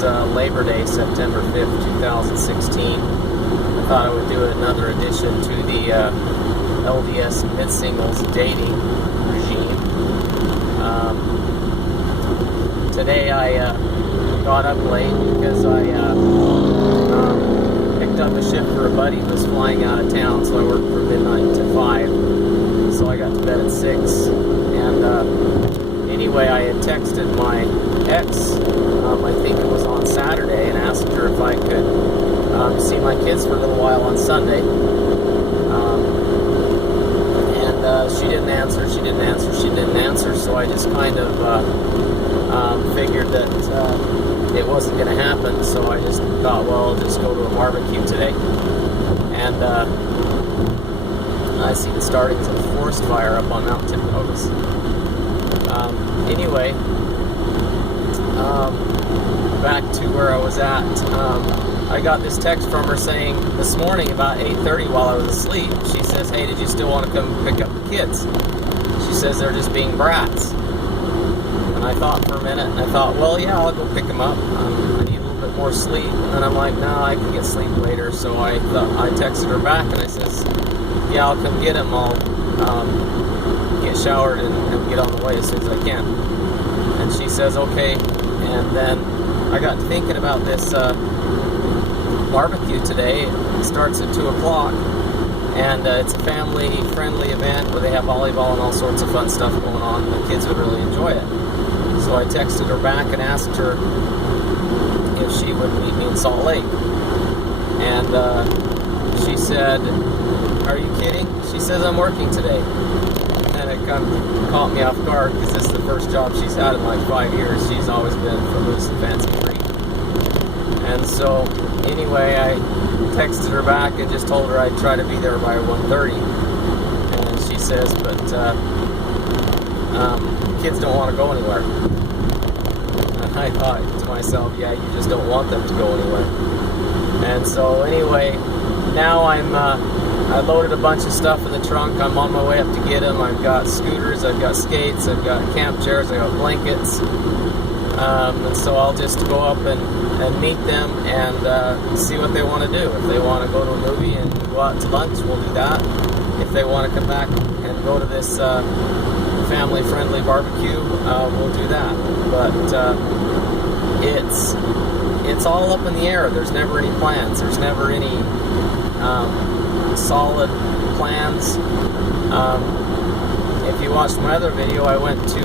is Labor Day, September 5th, 2016. I thought I would do another edition to the LDS Mid-singles dating regime. Today I got up late because I picked up a shift for a buddy who was flying out of town, so I worked from midnight to 5. So I got to bed at 6. And anyway, I had texted my ex, I think it was on Saturday, and asked her if I could see my kids for a little while on Sunday. She didn't answer, so I just kind of figured that it wasn't going to happen, so I just thought, well, I'll just go to a barbecue today. And I see the startings of a forest fire up on Mount Timotopus. Anyway, back to where I was at. I got this text from her saying this morning about 8:30 while I was asleep. She says, hey, did you still want to come pick up the kids? She says they're just being brats. And I thought for a minute, and I thought, well, yeah, I'll go pick them up. I need a little bit more sleep. And then I'm like, no, I can get sleep later. So I texted her back, and I says, yeah, I'll come get them. I'll get showered and get on the way as soon as I can. And she says, okay. And then I got thinking about this barbecue today. It starts at 2 o'clock. And it's a family-friendly event where they have volleyball and all sorts of fun stuff going on. The kids would really enjoy it. So I texted her back and asked her if she would meet me in Salt Lake. And she said, are you kidding? She says, I'm working today. And it kind of caught me off guard because this is the first job she's had in like 5 years. She's always been for loose and fancy free. And so anyway, I texted her back and just told her I'd try to be there by 1:30. And she says, but kids don't want to go anywhere. And I thought to myself, yeah, you just don't want them to go anywhere. And so anyway, now I loaded a bunch of stuff in the trunk. I'm on my way up to get them. I've got scooters, I've got skates, I've got camp chairs, I've got blankets. And so I'll just go up and meet them and see what they want to do. If they want to go to a movie and go out to lunch, we'll do that. If they want to come back and go to this family-friendly barbecue, we'll do that. But it's all up in the air. There's never any plans. There's never any solid plans. If you watched my other video, I went to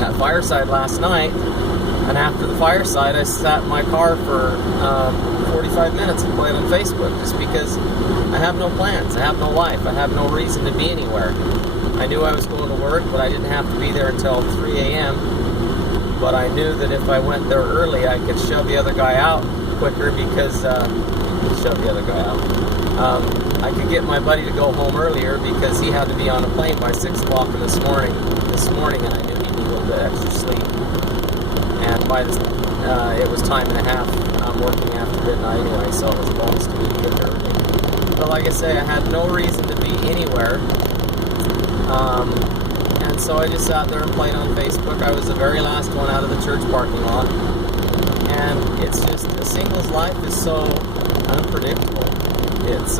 that fireside last night, and after the fireside, I sat in my car for 45 minutes and played on Facebook, just because I have no plans, I have no life, I have no reason to be anywhere. I knew I was going to work, but I didn't have to be there until 3 a.m., but I knew that if I went there early, I could shove the other guy out quicker because, I could get my buddy to go home earlier because he had to be on a plane by 6 o'clock this morning, and I knew he'd need a little bit extra sleep. And by this, it was time and a half working after midnight anyway, so it was a bonus to me to get there early. But like I say, I had no reason to be anywhere. And so I just sat there and played on Facebook. I was the very last one out of the church parking lot. And it's just, a singles life is so unpredictable. It's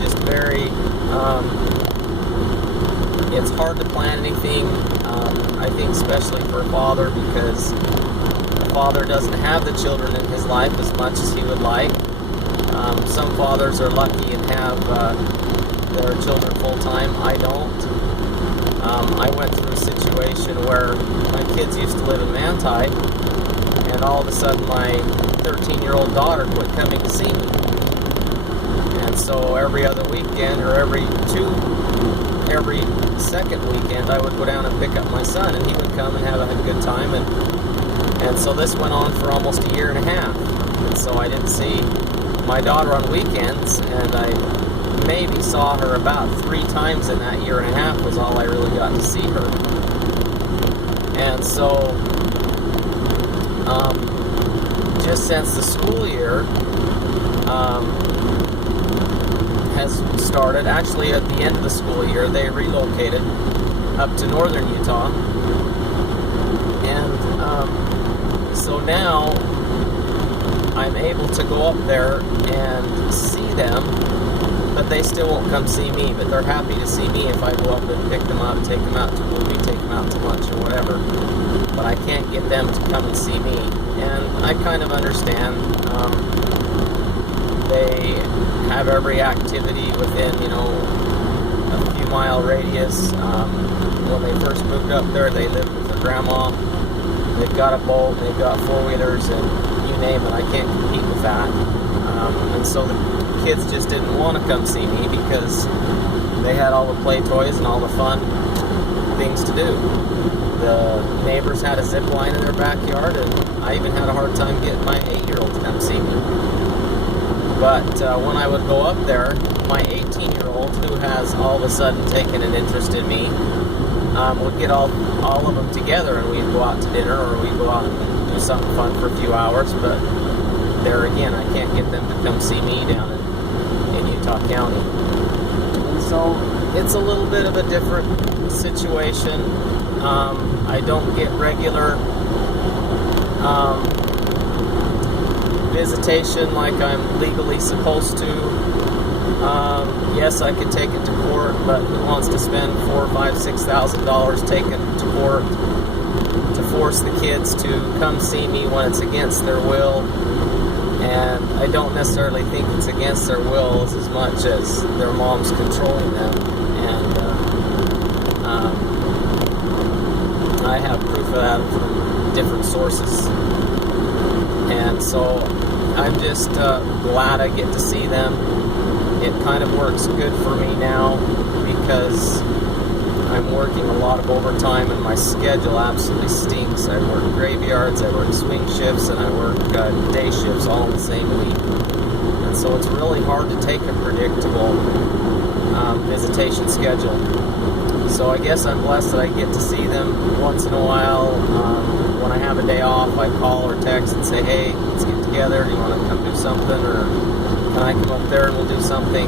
just very, it's hard to plan anything, I think especially for a father, because a father doesn't have the children in his life as much as he would like. Some fathers are lucky and have their children full-time. I don't. I went through a situation where my kids used to live in Manti, and all of a sudden my 13-year-old daughter quit coming to see me. And so every other weekend, or every second weekend, I would go down and pick up my son, and he would come and have a good time. And so this went on for almost a year and a half. And so I didn't see my daughter on weekends, and I maybe saw her about 3 times in that year and a half was all I really got to see her. And so just since the school year has started, actually at the end of the school year, they relocated up to northern Utah. And So now I'm able to go up there and see them, but they still won't come see me. But they're happy to see me if I go up and pick them up, take them out to a movie, take them out to lunch or whatever. But I can't get them to come and see me. And I kind of understand. They have every activity within, a few mile radius. When they first moved up there, they lived with their grandma. They've got a boat, they've got four-wheelers, and you name it, I can't compete with that. And so the kids just didn't want to come see me because they had all the play toys and all the fun things to do. The neighbors had a zip line in their backyard, and I even had a hard time getting my 8-year-old to come see me. But when I would go up there, my 18-year-old, who has all of a sudden taken an interest in me, would get all of them together, and we'd go out to dinner, or we'd go out and do something fun for a few hours. But there again, I can't get them to come see me down in Utah County. And so it's a little bit of a different situation. I don't get regular visitation like I'm legally supposed to. Yes, I could take it to court, but who wants to spend $4,000, $5,000, $6,000 taking it to court to force the kids to come see me when it's against their will? And I don't necessarily think it's against their will as much as their mom's controlling them. And I have proof of that from different sources. And so I'm just glad I get to see them. It kind of works good for me now because I'm working a lot of overtime and my schedule absolutely stinks. I work graveyards, I work swing shifts, and I work day shifts all in the same week. And so it's really hard to take a predictable visitation schedule. So I guess I'm blessed that I get to see them once in a while. When I have a day off, I call or text and say, hey, let's get together. Do you want to come do something? Or can I come up there and we'll do something?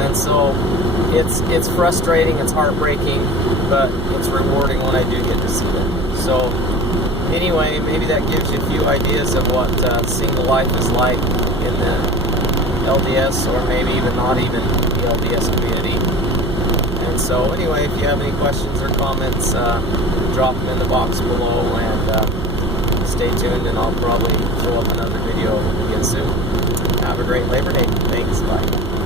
And so it's frustrating, it's heartbreaking, but it's rewarding when I do get to see them. So anyway, maybe that gives you a few ideas of what single life is like in the LDS, or maybe even not even the LDS community. And so anyway, if you have any questions or comments, drop them in the box below, and stay tuned, and I'll probably throw up another video again soon. Have a great Labor Day. Thanks. Bye.